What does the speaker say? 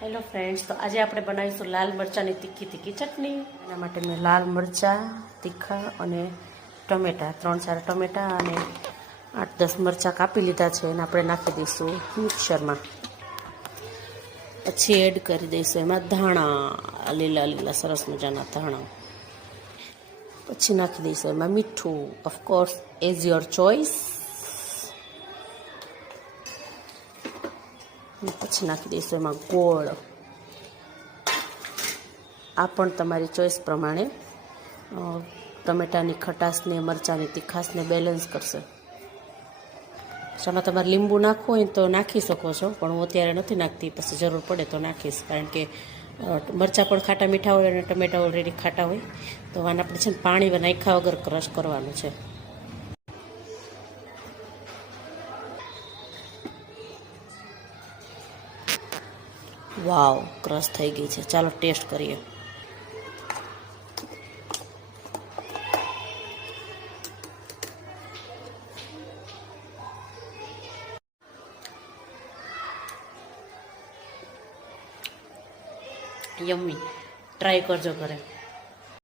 Hello friends, તો આજે આપણે બનાવીશું લાલ મરચાંની તીખી તીખી ચટણી. એના માટે મેં લાલ મરચાં તીખા અને ટમેટાં 3-4 ટમેટાં અને 8-10 મરચાં કાપી લીધા છે. એને આપણે નાખી દઈશું મિક્સરમાં. પછી એડ કરી દઈશું એમાં ધાણા, લીલા લીલા સરસ મજાના ધાણા. પછી નાખી દઈશું એમાં મીઠું, ઓફકોર્સ એઝ યોર ચોઇસ. પછી નાખી દઈશું એમાં ગોળ. આ પણ તમારી ચોઈસ પ્રમાણે ટમેટાની ખટાશને મરચાંની તીખાશને બેલેન્સ કરશે. આમાં તમારે લીંબુ નાખવું હોય તો નાખી શકો છો, પણ હું અત્યારે નથી નાખતી. પછી જરૂર પડે તો નાખીશ, કારણ કે મરચાં પણ ખાટા મીઠા હોય અને ટમેટા ઓલરેડી ખાટા હોય. તો આને આપણે છે ને પાણી નાખ્યા વગર ક્રશ કરવાનું છે. વાવ, ક્રશ થઈ ગઈ છે. ચાલો ટેસ્ટ કરીએ. યમ્મી, ટ્રાય કરજો ઘરે.